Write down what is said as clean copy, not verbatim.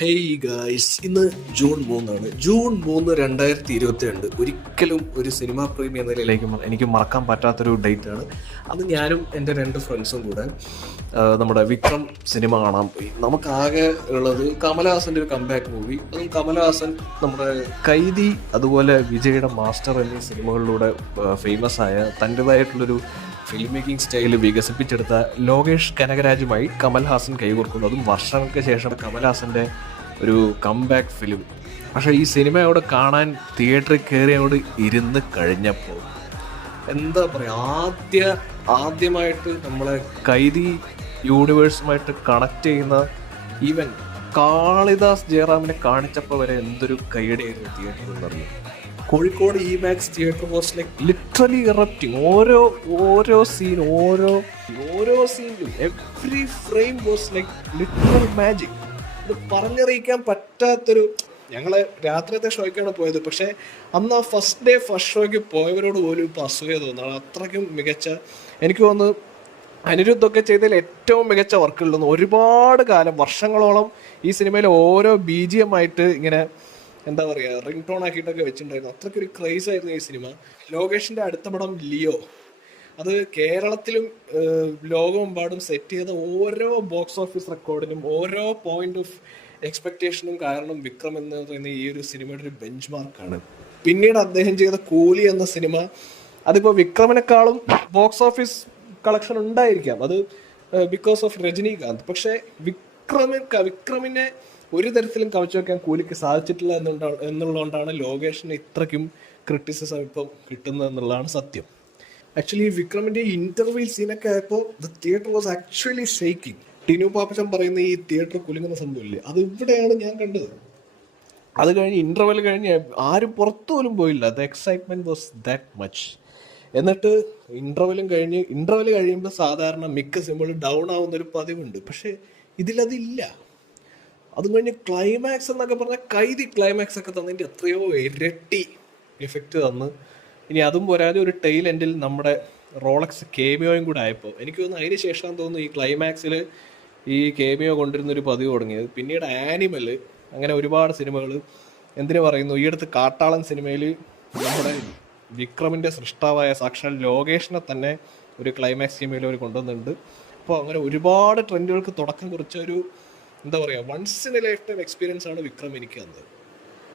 Hey guys, ഇന്ന് June 3 June 3 2022. ഒരിക്കലും ഒരു സിനിമാ പ്രേമി എന്ന നിലയിലേക്ക് എനിക്ക് മറക്കാൻ പറ്റാത്തൊരു ഡേറ്റ് ആണ്. അന്ന് ഞാനും എൻ്റെ 2 ഫ്രണ്ട്സും കൂടെ നമ്മുടെ വിക്രം സിനിമ കാണാൻ പോയി. നമുക്കാകെ ഉള്ളത് കമലഹാസൻ്റെ ഒരു കംബാക്ക് മൂവി. അതും കമലഹാസൻ നമ്മുടെ കൈദി, അതുപോലെ വിജയുടെ മാസ്റ്റർ എന്നീ സിനിമകളിലൂടെ ഫേമസ് ആയ തൻ്റെതായിട്ടുള്ളൊരു ഫിലിം മേക്കിംഗ് സ്റ്റൈൽ വികസിപ്പിച്ചെടുത്ത ലോകേഷ് കനകരാജുമായി കമൽഹാസൻ കൈകോർക്കുന്നതും വർഷങ്ങൾക്ക് ശേഷം കമൽഹാസൻ്റെ ഒരു കംബാക്ക് ഫിലിം. പക്ഷേ ഈ സിനിമയോട് കാണാൻ തിയേറ്ററിൽ കയറിയോട് ഇരുന്ന് കഴിഞ്ഞപ്പോൾ എന്താ പറയുക, ആദ്യമായിട്ട് നമ്മളെ കൈദി യൂണിവേഴ്സുമായിട്ട് കണക്ട് ചെയ്യുന്ന ഈവൻ കാളിദാസ് ജയറാമിനെ കാണിച്ചപ്പോൾ വരെ എന്തൊരു കൈയടിയായിരുന്നു തിയേറ്ററിൽ എന്നറിയും. Kozhikode IMAX theatre was like literally erupting. ഓരോ സീനിലും every frame was like literal magic. ഇത് പറഞ്ഞറിയിക്കാൻ പറ്റാത്തൊരു. ഞങ്ങള് രാത്രിയത്തെ ഷോയ്ക്കാണ് പോയത്, പക്ഷെ അന്ന് ആ ഫസ്റ്റ് ഷോയ്ക്ക് പോയവരോട് പോലും ഇപ്പം അസൂയ തോന്നുന്നു. അത്രയ്ക്കും മികച്ച, എനിക്ക് തോന്നുന്നു അനിരുദ്ധൊക്കെ ചെയ്തതിൽ ഏറ്റവും മികച്ച വർക്കുള്ളൂ. ഒരുപാട് കാലം, വർഷങ്ങളോളം ഈ സിനിമയിൽ ഓരോ BGM ആയിട്ട് ഇങ്ങനെ എന്താ പറയുക, റിംഗ് ടോൺ ആക്കിയിട്ടൊക്കെ വെച്ചിട്ടുണ്ടായിരുന്നു. അത്രയ്ക്കൊരു ക്രൈസ് ആയിരുന്നു ഈ സിനിമ. ലോകേഷിൻ്റെ അടുത്ത പടം ലിയോ, അത് കേരളത്തിലും ലോകമെമ്പാടും സെറ്റ് ചെയ്ത ഓരോ ബോക്സ് ഓഫീസ് റെക്കോർഡിനും ഓരോ പോയിന്റ് ഓഫ് എക്സ്പെക്ടേഷനും കാരണം വിക്രം എന്ന് പറയുന്ന ഈ ഒരു സിനിമയുടെ ഒരു ബെഞ്ച് മാർക്കാണ്. പിന്നീട് അദ്ദേഹം ചെയ്ത കൂലി എന്ന സിനിമ, അതിപ്പോൾ വിക്രമിനെക്കാളും ബോക്സ് ഓഫീസ് കളക്ഷൻ ഉണ്ടായിരിക്കാം, അത് ബിക്കോസ് ഓഫ് രജനീകാന്ത്. പക്ഷേ വിക്രമിനെ ഒരു തരത്തിലും കവച്ചു വെക്കാൻ കൂലിക്ക് സാധിച്ചിട്ടില്ല എന്നുള്ളതുകൊണ്ടാണ് ലോകേഷിന് ഇത്രയ്ക്കും ക്രിറ്റിസിസം ഇപ്പം കിട്ടുന്നത് എന്നുള്ളതാണ് സത്യം. ആക്ച്വലി വിക്രമിൻ്റെ ഇന്റർവ്യൂ സീനൊക്കെ ആയപ്പോൾ the theatre was actually shaking. Tinu Pappachan പറയുന്ന ഈ തിയേറ്റർ കുലുങ്ങുന്ന സംഭവമില്ലേ, അത് ഇവിടെയാണ് ഞാൻ കണ്ടത്. അത് കഴിഞ്ഞ് ഇന്റർവെൽ കഴിഞ്ഞ് ആരും പുറത്തു പോലും പോയില്ല. The excitement was that much. എന്നിട്ട് ഇന്റർവെൽ കഴിയുമ്പോൾ സാധാരണ മിക്ക സിനിമകളും ഡൗൺ ആവുന്നൊരു പതിവുണ്ട്, പക്ഷെ ഇതിലതില്ല. അതും കഴിഞ്ഞ് ക്ലൈമാക്സ് എന്നൊക്കെ പറഞ്ഞാൽ കൈദി ക്ലൈമാക്സ് ഒക്കെ തന്നതിൻ്റെ എത്രയോ ഇരട്ടി എഫക്റ്റ് തന്ന്. ഇനി അതും പോരാതെ ഒരു ടെയിൽ എൻഡിൽ നമ്മുടെ റോളക്സ് കേമിയോയും കൂടെ ആയപ്പോൾ എനിക്ക് തോന്നുന്നു അതിന് ശേഷം തോന്നുന്നു ഈ ക്ലൈമാക്സിൽ ഈ കേമിയോ കൊണ്ടിരുന്നൊരു പതിവ് തുടങ്ങിയത്. പിന്നീട് ആനിമൽ, അങ്ങനെ ഒരുപാട് സിനിമകൾ. എന്തിനു പറയുന്നു, ഈ അടുത്ത് കാട്ടാളൻ സിനിമയിൽ നമ്മുടെ വിക്രമിൻ്റെ സൃഷ്ടാവായ സാക്ഷാൽ ലോകേഷിനെ തന്നെ ഒരു ക്ലൈമാക്സ് കേമിയോയിൽ അവർ കൊണ്ടുവന്നിട്ടുണ്ട്. അപ്പോൾ അങ്ങനെ ഒരുപാട് ട്രെൻഡുകൾക്ക് തുടക്കം കുറിച്ച ഒരു എന്താ പറയുക, once in a lifetime experience ആണ് വിക്രം എനിക്ക് തന്നത്.